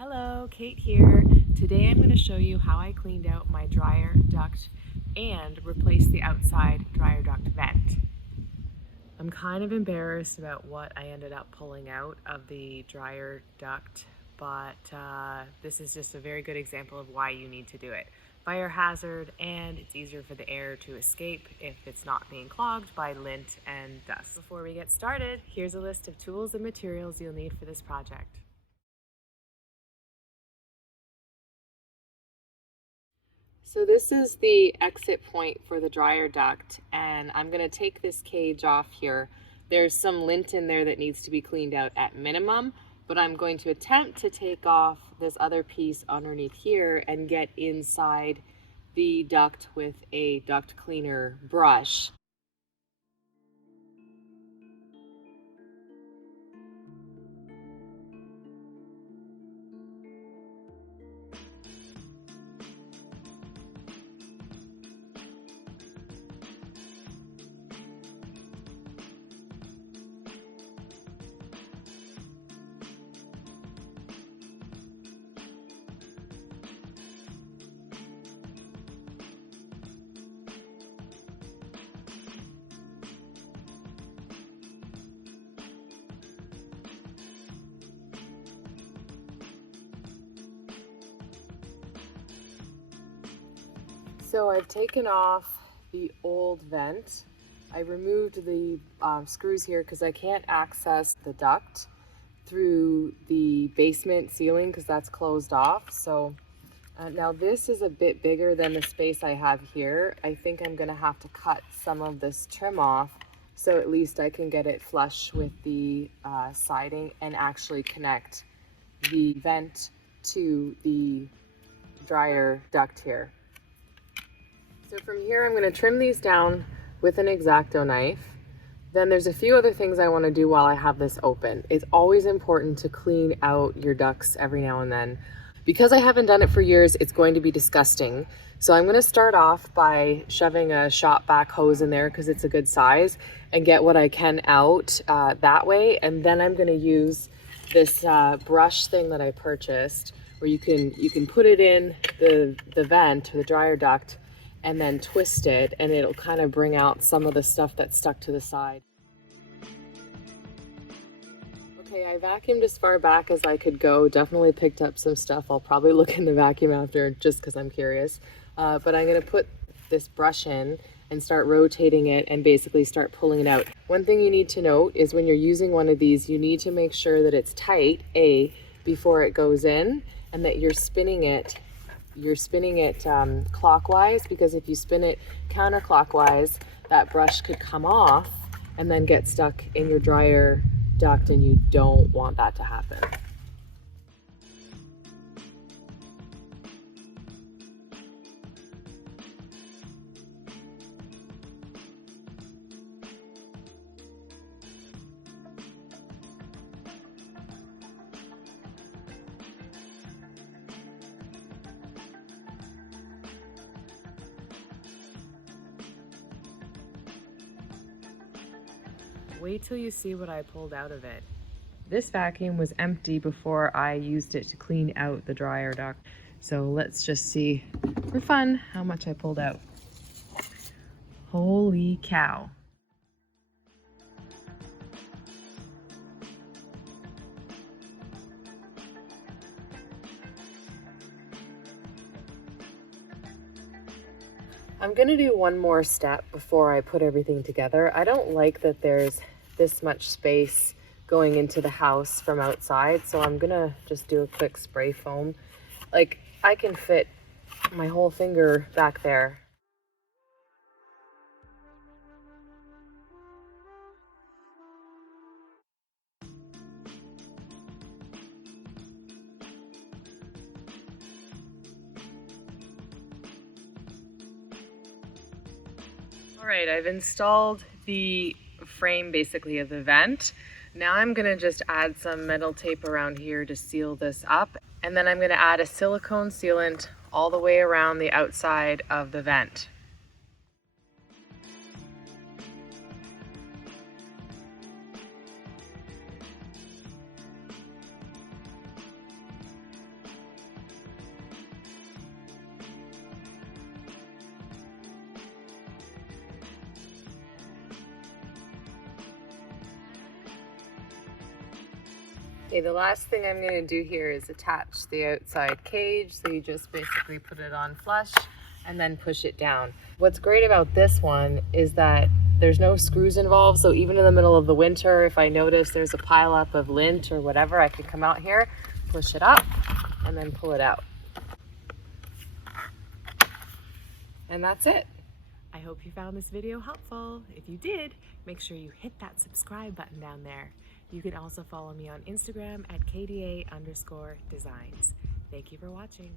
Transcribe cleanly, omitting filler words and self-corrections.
Hello, Kate here. Today I'm going to show you how I cleaned out my dryer duct and replaced the outside dryer duct vent. I'm kind of embarrassed about what I ended up pulling out of the dryer duct, but this is just a very good example of why you need to do it. Fire hazard, and it's easier for the air to escape if it's not being clogged by lint and dust. Before we get started, here's a list of tools and materials you'll need for this project. So this is the exit point for the dryer duct, and I'm going to take this cage off here. There's some lint in there that needs to be cleaned out at minimum, but I'm going to attempt to take off this other piece underneath here and get inside the duct with a duct cleaner brush. So I've taken off the old vent. I removed the screws here because I can't access the duct through the basement ceiling because that's closed off. So now this is a bit bigger than the space I have here. I think I'm gonna have to cut some of this trim off so at least I can get it flush with the siding and actually connect the vent to the dryer duct here. So from here, I'm going to trim these down with an X-Acto knife. Then there's a few other things I want to do while I have this open. It's always important to clean out your ducts every now and then. Because I haven't done it for years, it's going to be disgusting. So I'm going to start off by shoving a shop vac hose in there because it's a good size and get what I can out that way. And then I'm going to use this brush thing that I purchased where you can put it in the vent or the dryer duct and then twist it, and it'll kind of bring out some of the stuff that's stuck to the side. Okay, I vacuumed as far back as I could go. Definitely picked up some stuff. I'll probably look in the vacuum after just because I'm curious. But I'm going to put this brush in and start rotating it and basically start pulling it out. One thing you need to note is when you're using one of these, you need to make sure that it's tight, before it goes in, and that you're spinning it clockwise, because if you spin it counterclockwise, that brush could come off and then get stuck in your dryer duct, and you don't want that to happen. Wait till you see what I pulled out of it. This vacuum was empty before I used it to clean out the dryer duct. So let's just see for fun how much I pulled out. Holy cow. I'm gonna do one more step before I put everything together. I don't like that there's this much space going into the house from outside, so I'm gonna just do a quick spray foam. Like, I can fit my whole finger back there. All right, I've installed the frame basically of the vent. Now I'm gonna just add some metal tape around here to seal this up. And then I'm gonna add a silicone sealant all the way around the outside of the vent. Okay, the last thing I'm going to do here is attach the outside cage. So you just basically put it on flush and then push it down. What's great about this one is that there's no screws involved. So even in the middle of the winter, if I notice there's a pileup of lint or whatever, I can come out here, push it up, and then pull it out. And that's it. I hope you found this video helpful. If you did, make sure you hit that subscribe button down there. You can also follow me on Instagram at KDA_designs. Thank you for watching.